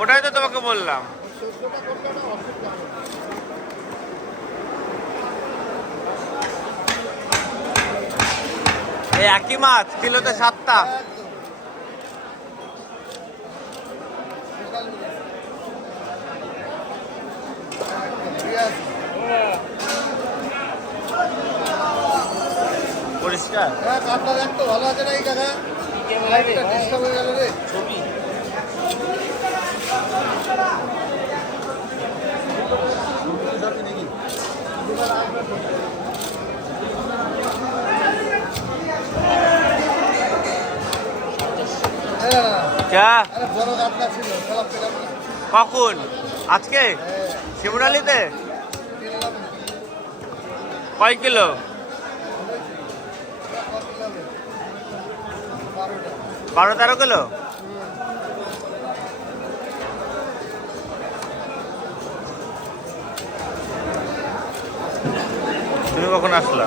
ওটাই তো তোমাকে বললাম। এই একই মাছ কিলোতে 7টা। পরিষ্কার। হ্যাঁ কাতলা দেখতো ভালো আছে নাকি কাকা? লাইটটা ডিস্টার্ব হয়ে গেল রে। ছবি বড় কাতলা ছিল, কখন? আজকে শিবরালিতে কয় কিলো? 12-13 কিলো। তুমি কখন আসলা?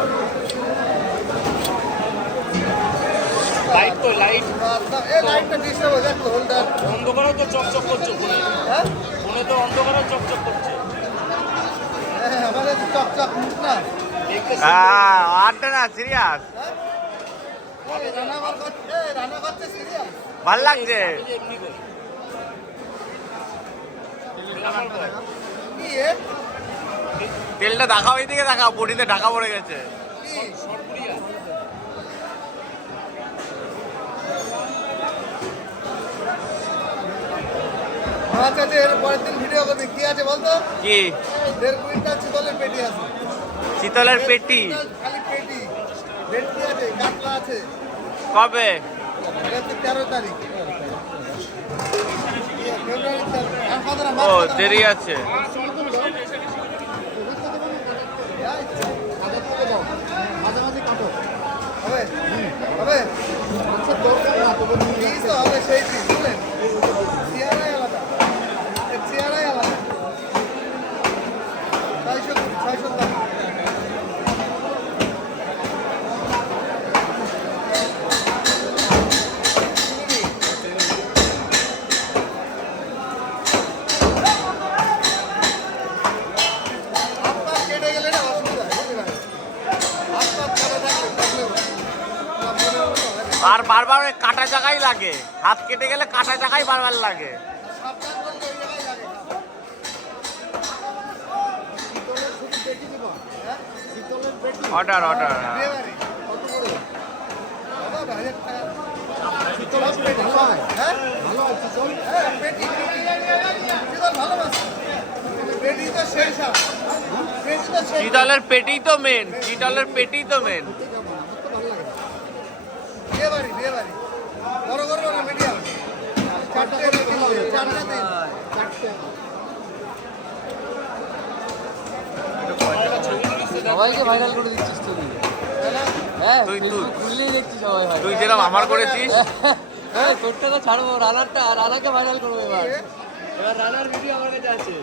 লাইট তো লাইট লাইটটা ডিস্টার্ব হয়ে যাচ্ছে। হোল্ডার অন্ধকারও তো চকচক করছে ফোনে। হ্যাঁ ফোনে তো অন্ধকারও চকচক করছে। হ্যাঁ আমাদের চকচক মুখ না দেখতে আটটা না সিরিয়াস। রান্না করতে সিরিয়াস ভাল লাগছে। এমনি করে কি তেলটা দেখাও, এইদিকে দেখাও, বডিতে ঢাকা পড়ে গেছে। সরপুরিয়া আচ্ছা আচ্ছা এর পরের দিন ভিডিও করবি। কি আছে বলতো? কি? 1.5 কুইন্টাল চিতলের পেটি আছে। শীতলের পেটি? খালি পেটি। ভেটকি আছে, কাতলা আছে। কবে? এটা তো 13 তারিখ ফেব্রুয়ারি 13। ও দেরি আছে। মাঝামাঝি কাটো হবে হবে পিস তো হবে সেই পিস বুঝলেন। চেয়ারাই আলাদা, চেয়ারাই আলাদা। 600 টাকা। আর বারবার ওই কাটা জায়গায় লাগে, হাত কেটে গেলে কাটা জায়গায় বারবার লাগে। Order order. চিতলের পেটি তো মেন, চিতলের পেটি তো মেন। বিয়ে বাড়ি বড় করবো না, মিডিয়াম। সবাইকে ভাইরাল করে দিচ্ছিস তুই। হ্যাঁ খুললেই দেখছি সবাই। তুই যেরকম আমার করেছিস। তোরটা তো ছাড়বো, রানারটা রানাকে ভাইরাল করবো এবার। রানার ভিডিও আমার কাছে আছে।